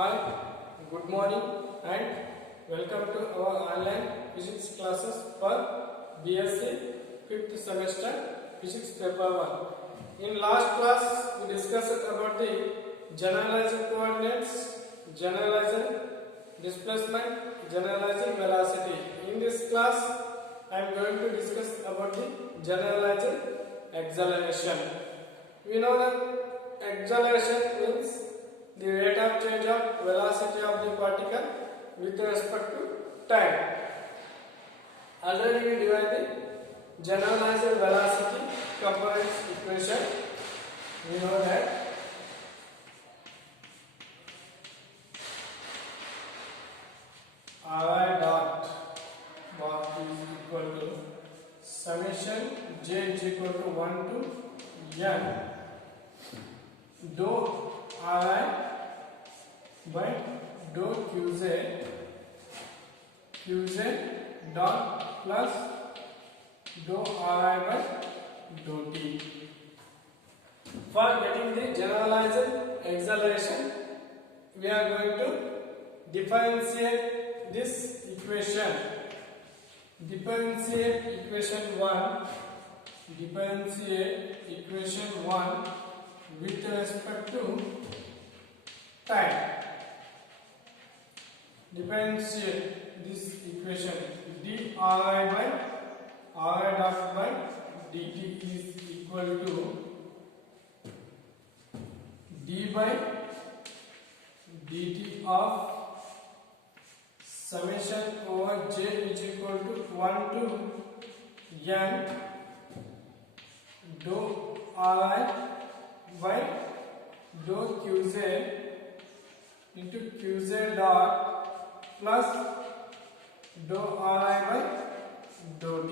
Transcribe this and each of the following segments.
Hi, good morning and welcome to our online physics classes for BSc 5th semester physics paper 1. In last class we discussed about the generalizing coordinates, generalizing displacement, generalizing velocity. In this class I am going to discuss about the generalizing acceleration. We know that acceleration means the rate of change of velocity of the particle with respect to time. Already we divide the generalized velocity components equation. We know that I dot is equal to summation j is equal to 1 to n dou I by dou qj dot plus dou I by dou t. For getting the generalized acceleration, we are going to differentiate this equation. Differentiate equation 1 with respect to time. Differentiate this equation. Di by ri dot by dt is equal to d by dt of summation over j is equal to 1 to n dou ri by dou qj into qj dot plus dou ri by dou t.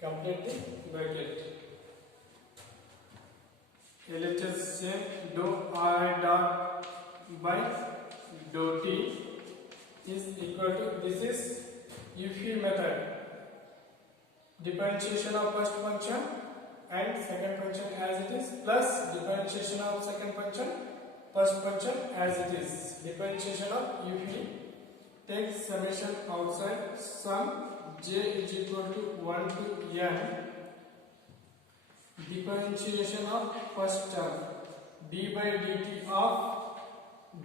Complete the bracket. LHS say dou ri dot by dou t is equal to, this is Eufy method, differentiation of first function and second function as it is plus differentiation of second function first function as it is. Differentiation of Eufy, take summation outside, sum j is equal to 1 to n, differentiation of first term d by dt of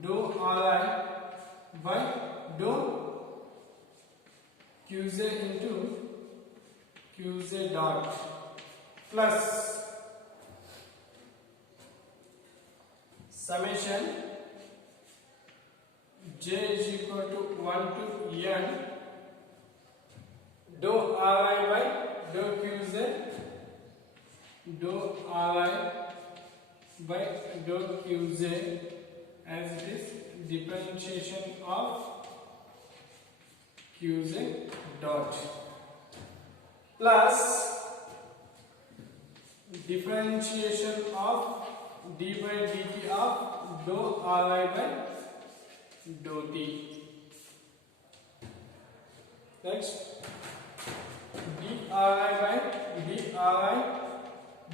dou ri by dou qj into qj dot plus summation j is equal to 1 to n dou ri by dou qj by dou qj as it is, differentiation of qj dot plus differentiation of d by dt of dou ri by dou t. Next, dri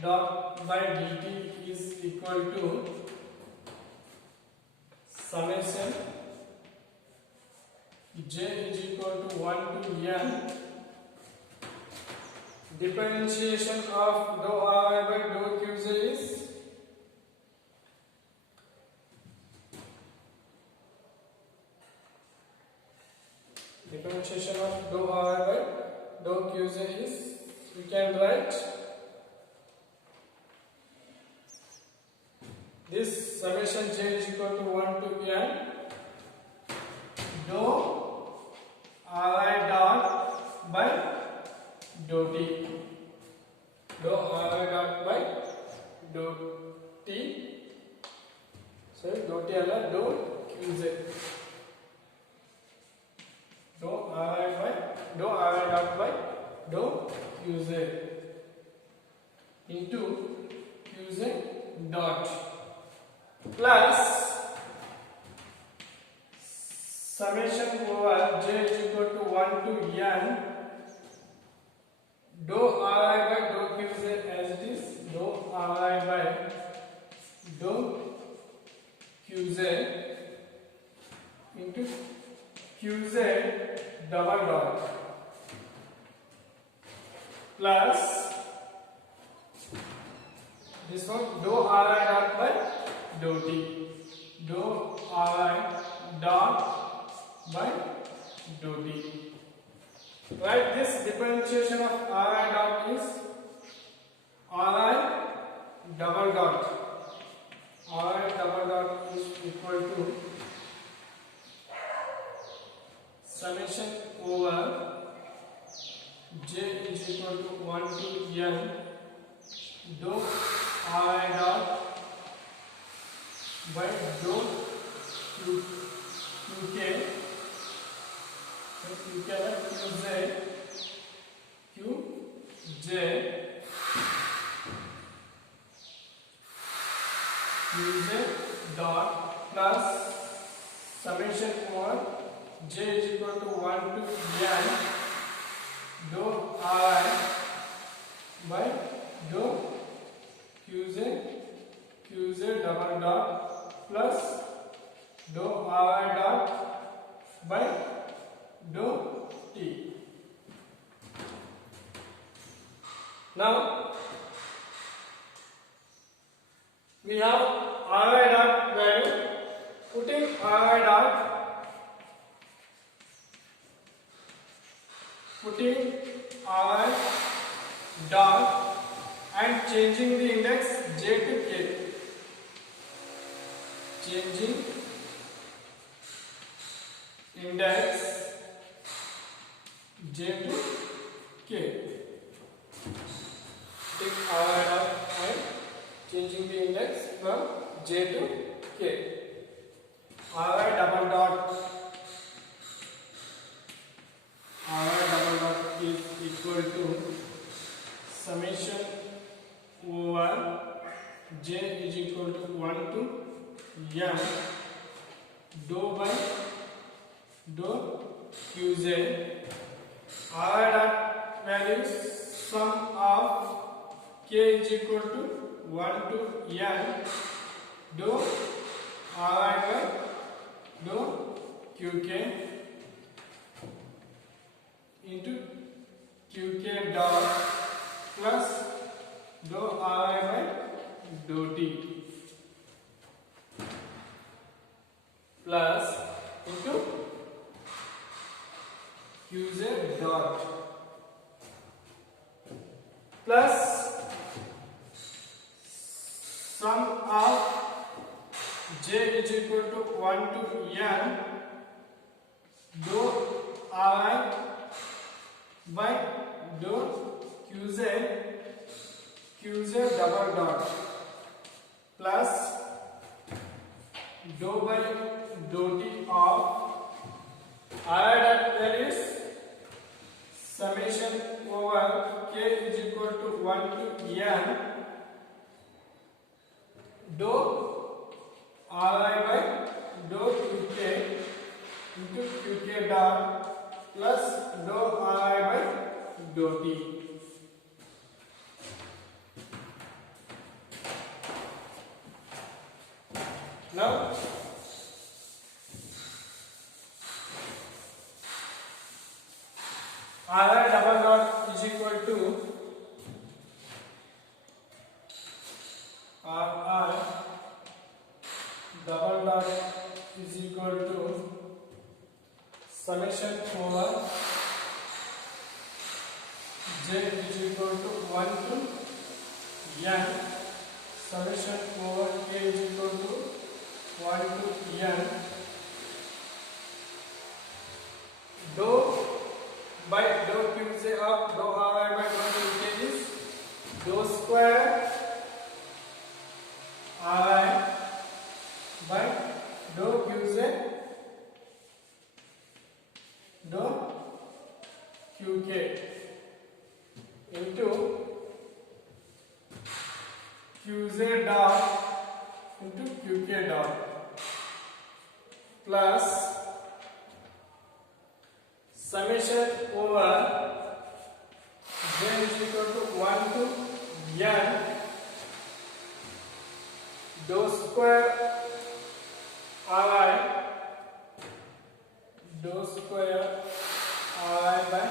dot by dt is equal to summation j is equal to 1 to n, differentiation of dou ri by dou qj is differentiation of dou ri by dou qj is, we can write this summation j is equal to 1 to n dou ri dot by dou t, dou ri dot by dou t, sorry dou t alla dou qj, dou ri dot by dou qj into qj dot plus summation over j is equal to 1 to n dou ri by dou qj as it is, dou ri by dou qz into qz double dot plus this one dou ri dot by dou t, dou ri dot by dou t. Write this differentiation of ri dot is ri double dot is equal to summation over j is equal to 1 to n dou ri dot by dou qk qj dot plus summation over j is equal to 1 to n dou ri by dou qj double dot plus dou ri dot by dou t. Now we have ri dot value. Putting ri dot and changing the index j to k. Changing index j to k. Take ri dot and changing the index from j to k. ri double dot is equal to summation over j is equal to 1 to n dou by dou qj. ri dot values sum of k is equal to 1 to n dou ri by dou qk into qk dot plus dou ri by dou t plus into qz dot plus sum of j is equal to 1 to n dou ri by dou qz double dot plus dou by dou t of ri dot values summation over k is equal to 1 to n dou ri by dou qk into qk dot plus dou ri by dou t. Now ri double dot is equal to ri double dot is equal to summation over j is equal to 1 to n summation over k is equal to 1 to n dou by dou qj of dou ri by dou qk is dou square ri by dou qj dou qk into qz dot into qk dot plus summation over j is equal to 1 to n dou square Ri dou square Ri by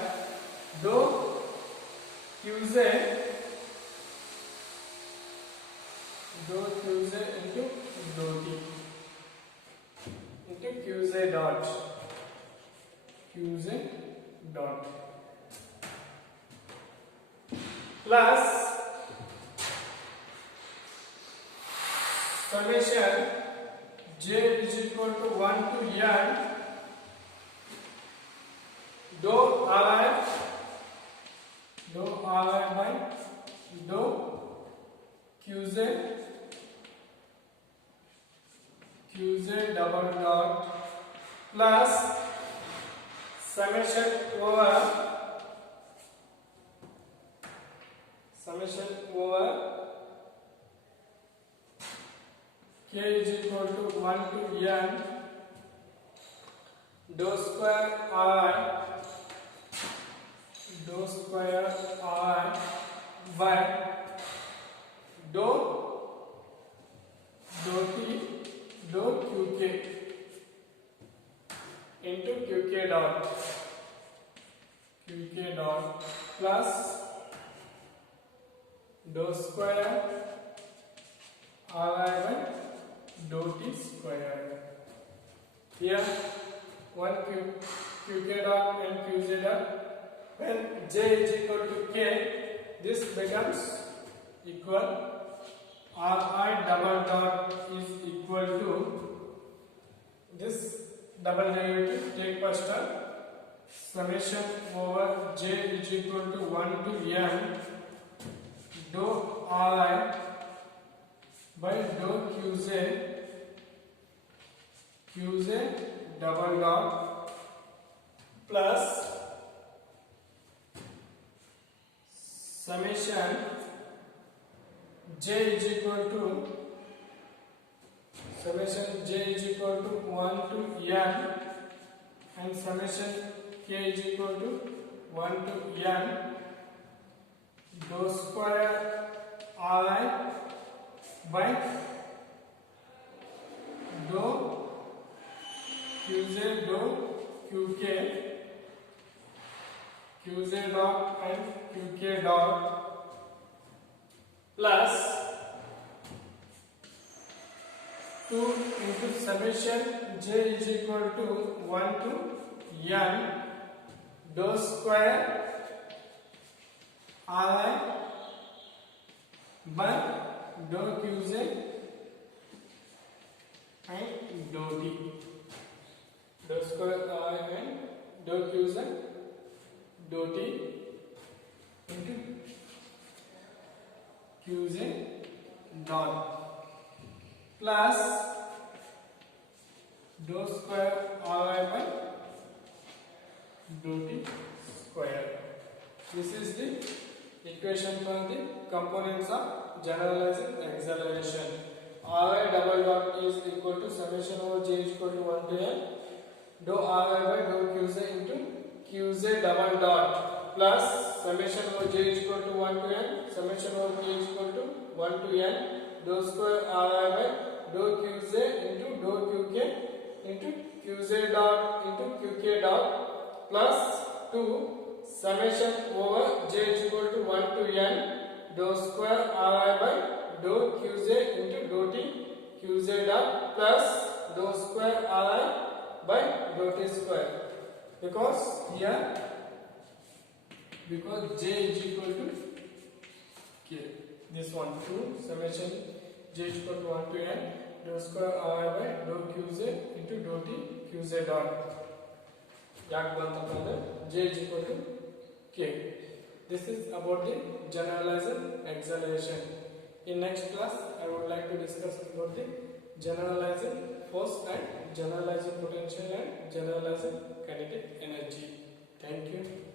dou Qj into dou T into Qj dot plus summation j is equal to 1 to n dou Ri by dou Qj double dot plus summation over k is equal to 1 to n dou square I by dou T dou Qk into Qk dot plus dou square Ri by dou T square. Here one Qk dot and Qj dot. When j is equal to k, this becomes equal. Ri double dot is equal to this double derivative. Take first term. Summation over j is equal to 1 to n dou Ri by dou Qj double dot plus summation j is equal to 1 to n and summation k is equal to 1 to n dou square Ri by dou Qj dou Qk dot and Qk dot plus 2 into summation j is equal to 1 to n dou square Ri by dou Qj and dou T. Dou square Ri and dou Qj dou T into Qj dot plus dou square Ri by dou T square. This is the equation for the components of generalizing acceleration. Ri double dot is equal to summation over j is equal to 1 to n dou Ri by dou Qj into Qj double dot plus summation over j is equal to 1 to n summation over k is equal to 1 to n dou square Ri by dou Qj into dou Qk into Qj dot into Qk dot plus 2 summation over j is equal to 1 to n dou square Ri by dou Qj into dou T Qj dot plus dou square Ri by dou T square. Because j is equal to k. This one 2 summation j is equal to 1 to n dou square Ri by dou Qj into dou T Qj dot. J is equal to k. This is about the generalizing acceleration. In next class, I would like to discuss about the generalizing force and generalizing potential and generalizing kinetic energy. Thank you.